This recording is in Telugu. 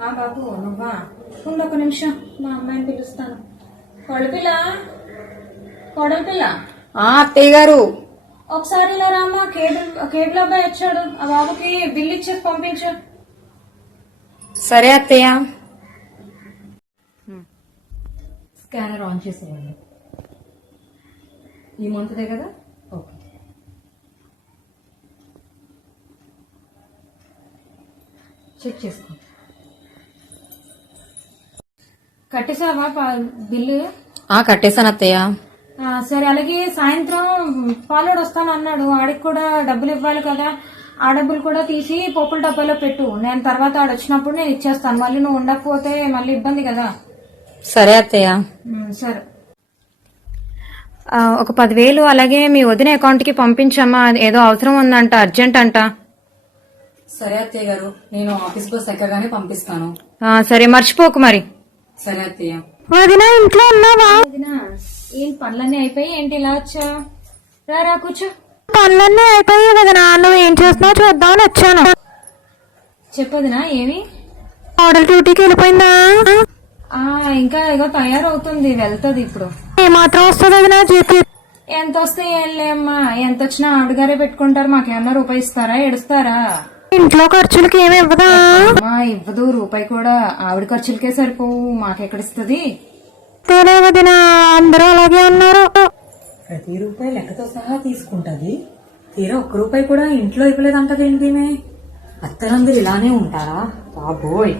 బాబు నువ్వా? ఒక నిమిషం మా అమ్మాయిని పిలుస్తాను. కొడపిల్ల కొడపిల్ల. అత్తయ్య గారు ఒకసారి ఇలా రామ్మా. కేబుల్ అబ్బాయి వచ్చాడు, ఆ బాబుకి బిల్ ఇచ్చేసి పంపించు. సరే అత్తయ్య. స్కానర్ ఆన్ చేసేయండి. ఈ మంత్దే కదా? ఓకే. చెక్ చేసుకో. కట్టేసావా బిల్లు? కట్టేశాను అత్తయ్య. సరే, అలాగే సాయంత్రం పాలోడు వస్తాను అన్నాడు, ఆడికి కూడా డబ్బులు ఇవ్వాలి కదా. ఆ డబ్బులు కూడా తీసి పప్పుల డబ్బాలో పెట్టు. నేను తర్వాత ఆడొచ్చినప్పుడు నేను ఇచ్చేస్తాను. మళ్ళీ నువ్వు ఉండకపోతే మళ్ళీ ఇబ్బంది కదా. సరే అత్తయ్య. సరే. ఒక 10,000 అలాగే మీ వదిన అకౌంట్ కి పంపించమ్మా, ఏదో అవసరం ఉందంట, అర్జెంట్ అంట. సరే అత్తయ్య గారు, నేను ఆఫీస్ బస్ ఎక్కగానే పంపిస్తాను. సరే, మర్చిపోకు మరి. సరే అత్తయ్య. వదిన ఇంట్లో ఉన్నావా? ఏం పనులన్నీ అయిపోయి ఏంటి ఇలా వచ్చా? రా కూర్చో. పనులన్నీ అయిపోయాయి వదిన, నువ్వు ఏం చేస్తున్నావు చూద్దామని వచ్చాను. చెప్పదినా ఏమి? మోడల్ డ్యూటీకి వెళ్ళిపోయిందా? ఇంకా ఏదో తయారవుతుంది, వెళ్తుంది ఇప్పుడు. ఏమాత్రం వస్తుంది వదినా జీపీ? ఎంత వస్తే ఏం లేమ్మా, ఎంత వచ్చినా ఆవిడగారే పెట్టుకుంటారు. మాకేమన్నా రూపాయి ఇస్తారా? ఏడుస్తారా? ఇంట్లో ఖర్చులకి ఏమి ఇవ్వదా? ఇవ్వదు రూపాయి కూడా. ఆవిడ ఖర్చులకే సరిపోవు, మాకెక్కడిస్తుంది? వదినా అందరూ అలాగే ఉన్నారు. ప్రతి రూపాయి లెక్కతో సహా తీసుకుంటది, తీరా ఒక్క రూపాయి కూడా ఇంట్లో ఇవ్వలేదంటదేంటి? అత్తలందరూ ఇలానే ఉంటారా బాబోయ్.